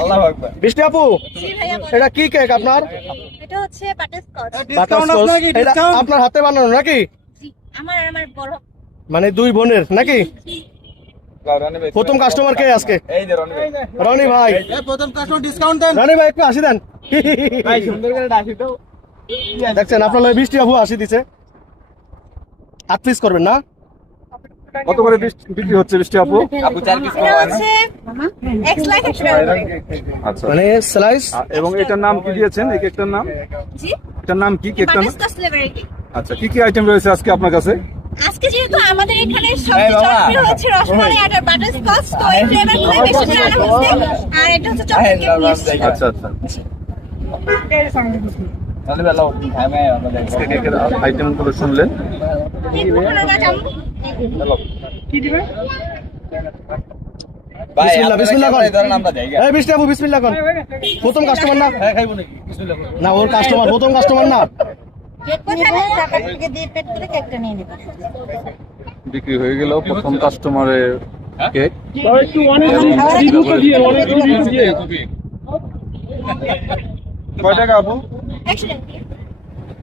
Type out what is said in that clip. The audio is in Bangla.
আল্লাহু আকবার। বৃষ্টি আপু, এটা কি কেক আপনার? এটা হচ্ছে বাটারস্কচ। বাটারস্কচ। এটা আপনার হাতে বানানো নাকি? আমার বড় মানে দুই বোনের নাকি? প্রথম কাস্টমার কে আজকে? এই যে রনি ভাই। রনি ভাই, প্রথম কাস্টমার ডিসকাউন্ট দেন। রনি ভাই একটু হাসি দেন। ভাই সুন্দর করে ডাকি তো। দেখছেন আপনার লগে বৃষ্টি আপু হাসি দিছে। 8 পিস করবেন না? কত করে বিক্রি হচ্ছে বৃষ্টি আপু? আপু 4 পিস এটা হচ্ছে এক্স লাইক 100 টাকা করে। আচ্ছা, মানে স্লাইস। এবং এটার নাম কি দিয়েছেন? এই কেকটার নাম, জি এটার নাম কি? কেকটার নাম? Butterscotch flavour cake. আচ্ছা, কি কি আইটেম রয়েছে আজকে আপনার কাছে? আজকে যেহেতু আমাদের এখানে সবচেয়ে জনপ্রিয় হচ্ছে রসমালাই আর বাটারস্কচ, তো এই ফ্লেভারগুলো বেশি করে আনা হচ্ছে। আর এটা হচ্ছে চকলেট কেক মিষ্টি। আচ্ছা আচ্ছা, রনি ভাই লাও খাই মে আমাদের আজকে কেকের আইটেম গুলো শুনলেন। কেক কোথায় রাখাম? ভাই বিসমিল্লাহ, বিসমিল্লাহ কর। ধরেন আমরা যাই এই বৃষ্টি আপু বিসমিল্লাহ কর। প্রথম কাস্টমার না? হ্যাঁ খাইবো নাকি বিসমিল্লাহ না ওর কাস্টমার, প্রথম কাস্টমার না। কেক কোথায় টাকা থেকে দিয়ে পেট করে কেকটা নিয়ে নিব। বিক্রি হয়ে গেল প্রথম কাস্টমারের কেক। কয় টাকা আপু? 100 টাকা।